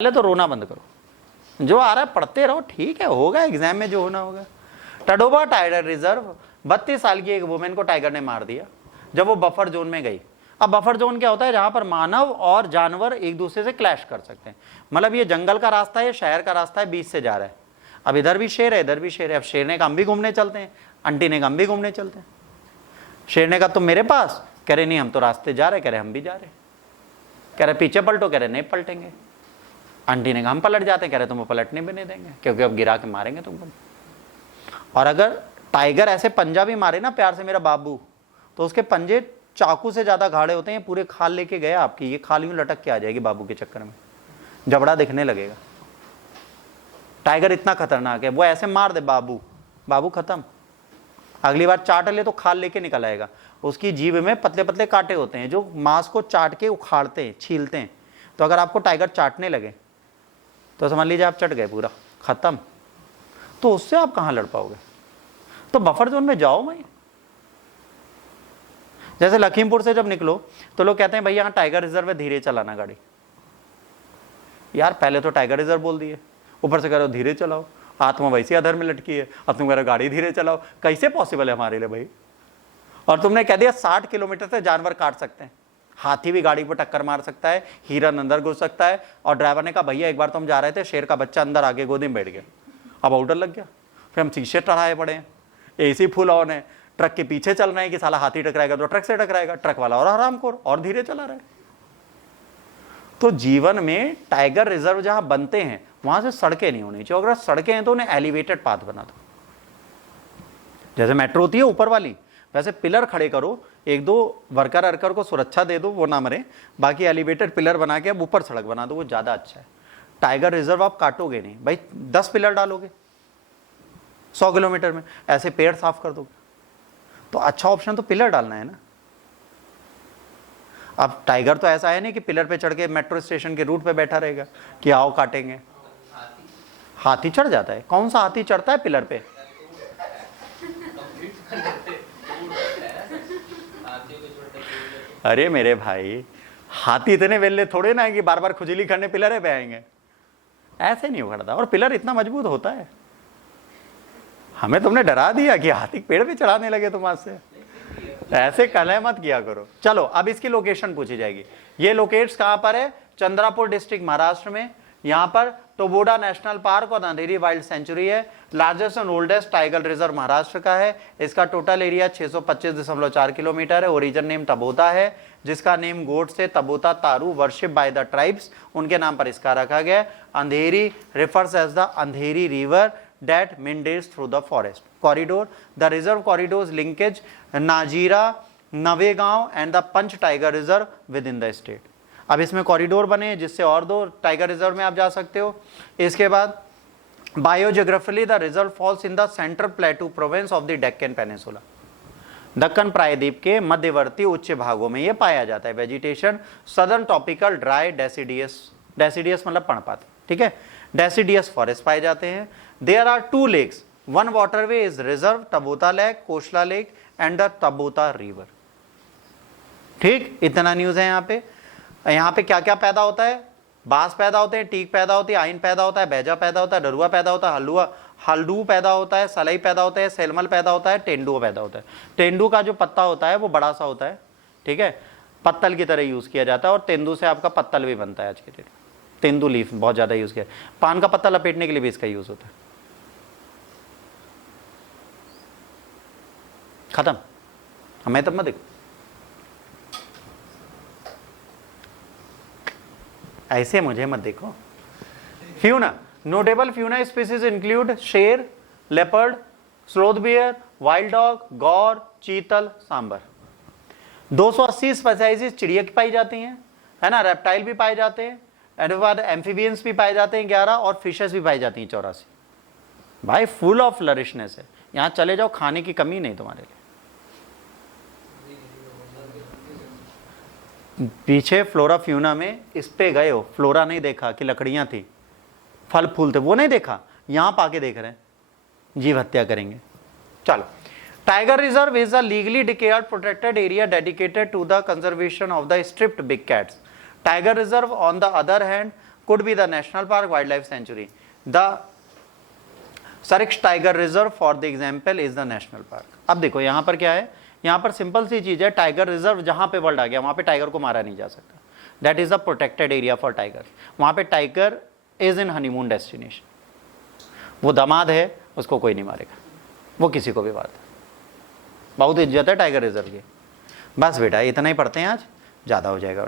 पहले तो रोना बंद करो, जो आ रहा है पढ़ते रहो, ठीक है, होगा एग्जाम में जो होना होगा। टडोबा टाइगर रिजर्व, 32 साल की एक वुमेन को टाइगर ने मार दिया जब वो बफर जोन में गई। अब बफर जोन क्या होता है? जहां पर मानव और जानवर एक दूसरे से क्लैश कर सकते हैं। मतलब ये जंगल का रास्ता है, ये शहर का रास्ता है, बीच से जा रहा है। अब इधर भी शेर है, इधर भी शेर है। अब शेर ने कहा हम भी घूमने चलते हैं, आंटी ने कहा हम भी घूमने चलते हैं। शेर ने कहा तुम मेरे पास, कह रहे नहीं हम तो रास्ते जा रहे, कह रहे हम भी जा रहे, कह रहे पीछे पलटो, कह रहे नहीं पलटेंगे। आंटी ने कहा हम पलट जाते हैं, कह रहे तुम्हें पलटने भी नहीं देंगे क्योंकि अब गिरा के मारेंगे तुमको। और अगर टाइगर ऐसे पंजा भी मारे ना प्यार से मेरा बाबू, तो उसके पंजे चाकू से ज्यादा गाढ़े होते हैं। पूरे खाल लेके गए आपकी, ये खाल यूं लटक के आ जाएगी बाबू के चक्कर में, जबड़ा दिखने लगेगा। टाइगर इतना खतरनाक है, वो ऐसे मार दे बाबू, बाबू खत्म। अगली बार चाट ले तो खाल लेके निकल आएगा। उसकी जीभ में पतले पतले कांटे होते हैं जो मांस को चाट के उखाड़ते हैं, छीलते हैं। तो अगर आपको टाइगर चाटने लगे तो समझ लीजिए आप चट गए, पूरा खत्म। तो उससे आप कहां लड़ पाओगे? तो बफर जोन में जाओ भाई। जैसे लखीमपुर से जब निकलो तो लोग कहते हैं भाई यहां टाइगर रिजर्व है, धीरे चलाना गाड़ी। यार पहले तो टाइगर रिजर्व बोल दिए, ऊपर से कह रहे हो धीरे चलाओ। आत्मा वैसी अधर में लटकी है, अब तुम कह रहे हो गाड़ी धीरे चलाओ। कैसे पॉसिबल है हमारे लिए भाई? और तुमने कह दिया 60 किलोमीटर से जानवर काट सकते हैं, हाथी भी गाड़ी पर टक्कर मार सकता है, हिरन अंदर घुस सकता है। और ड्राइवर ने कहा भैया एक बार तो हम जा रहे थे, शेर का बच्चा अंदर आगे गोदी में बैठ गया, अब ऑर्डर लग गया। फिर हम शीशे टराए पड़े हैं, एसी फुल ऑन है, ट्रक के पीछे चल रहे हैं कि साला हाथी टकराएगा तो ट्रक से टकराएगा। ट्रक वाला और हरामखोर और धीरे चला रहा है। तो जीवन में टाइगर रिजर्व जहां बनते हैं वहां से सड़कें नहीं होनी चाहिए। अगर सड़कें हैं तो उन्हें एलिवेटेड पाथ बना दो। जैसे मेट्रो होती है ऊपर वाली, वैसे पिलर खड़े करो, एक दो वर्कर अर्कर को सुरक्षा दे दो, वो ना मरे। बाकी एलिवेटेड पिलर बना के अब ऊपर सड़क बना दो, वो ज्यादा अच्छा है। टाइगर रिजर्व आप काटोगे नहीं भाई, 10 पिलर डालोगे 100 किलोमीटर में, ऐसे पेड़ साफ कर दोगे। तो अच्छा ऑप्शन तो पिलर डालना है ना। अब टाइगर तो ऐसा है नहीं कि पिलर पे चढ़ के मेट्रो स्टेशन के रूट पे बैठा रहेगा कि आओ काटेंगे। हाथी चढ़ जाता है। कौन सा हाथी चढ़ता है पिलर पे? अरे मेरे भाई, हाथी इतने वेल्ले थोड़े ना है कि बार बार खुजली करने पिलर पे आएंगे। ऐसे नहीं उखड़ता। और पिलर इतना मजबूत होता है। हमें तुमने डरा दिया कि हाथी पेड़ पे चढ़ाने लगे तुम आज से। ऐसे कलह मत किया करो। चलो अब इसकी लोकेशन पूछी जाएगी। ये लोकेट्स कहां पर है? चंद्रापुर डिस्ट्रिक्ट महाराष्ट्र में। यहां पर टोबोडा नेशनल पार्क और अंधेरी वाइल्ड सेंचुरी है। Largest and oldest tiger reserve Maharashtra का है। इसका टोटल एरिया 625.4 किलोमीटर है। ओरिजिन नेम तबोता है, जिसका नेम गोड से तबोता तारू वर्शिप बाय द ट्राइब्स, उनके नाम पर इसका रखा गया। Andheri refers as the Andheri river that meanders through the forest corridor. The reserve corridors linkage Najira, Navegaon and the Panch Tiger Reserve within the state. अब इसमें कॉरिडोर बने जिससे और 2 टाइगर रिजर्व में आप जा सकते हो। इसके बाद biogeographically the reserve falls in the central plateau province of the Deccan peninsula. Deccan प्रायद्वीप के मध्यवर्ती उच्च भागों में यह पाया जाता है। Vegetation southern topical dry deciduous, deciduous मतलब पर्णपात, ठीक है, डेसिडियस फॉरेस्ट पाए जाते हैं। There are 2 lakes, one waterway is reserved Tabota Lake, Koshla Lake and the Tabota River। ठीक, इतना न्यूज है यहाँ पे। यहाँ पे क्या क्या पैदा होता है? बांस पैदा होते हैं, टीक पैदा होती है, आइन पैदा होता है, बैजा पैदा होता है, डरुआ पैदा होता है, हल्डू पैदा होता है, सलई पैदा होता है, सेलमल पैदा होता है, तेंदुआ पैदा होता है। तेंदू का जो पत्ता होता है वो बड़ा सा होता है, ठीक है, पत्तल की तरह यूज किया जाता है। और तेंदू से आपका पत्तल भी बनता है आज के डेट में। तेंदू लीफ बहुत ज्यादा यूज किया। पान का पत्ता लपेटने के लिए भी इसका यूज होता है। खत्म। हमें तब मत देखो, ऐसे मुझे मत देखो। Fauna, notable fauna species include शेर, leopard, sloth bear, wild dog, gaur, chital, sambar. 280 species चिड़िया की पाई जाती हैं, है ना, रेप्टाइल भी पाए जाते हैं, एम्फीबियंस भी पाए जाते हैं 11, और फिशेस भी पाई जाती हैं 84। भाई फुल ऑफ फ्लरिशनेस है। यहां चले जाओ, खाने की कमी नहीं तुम्हारे लिए। पीछे फ्लोरा फ्यूना में इस पे गए हो, फ्लोरा नहीं देखा कि लकड़ियां थी, फल फूल थे, वो नहीं देखा। यहां पाके देख रहे हैं, जीव हत्या करेंगे। चलो, tiger reserve is a legally declared protected area dedicated to the conservation of the striped big cats. Tiger reserve on the other hand could be the national park, wildlife sanctuary. The Sarisk Tiger Reserve for the example is the national park. अब देखो यहाँ पर क्या है, यहाँ पर simple सी चीज़ है, tiger reserve जहाँ पे वर्ल्ड आ गया वहाँ पे टाइगर को मारा नहीं जा सकता. That is a protected area for tiger. वहाँ पे tiger is in honeymoon destination. वो दामाद है, उसको कोई नहीं मारेगा, वो किसी को भी मारता. बहुत इज्जत है टाइगर रिजर्व की. बस बेटा इतना ही पढ़ते हैं आज, ज़्यादा हो जाएगा.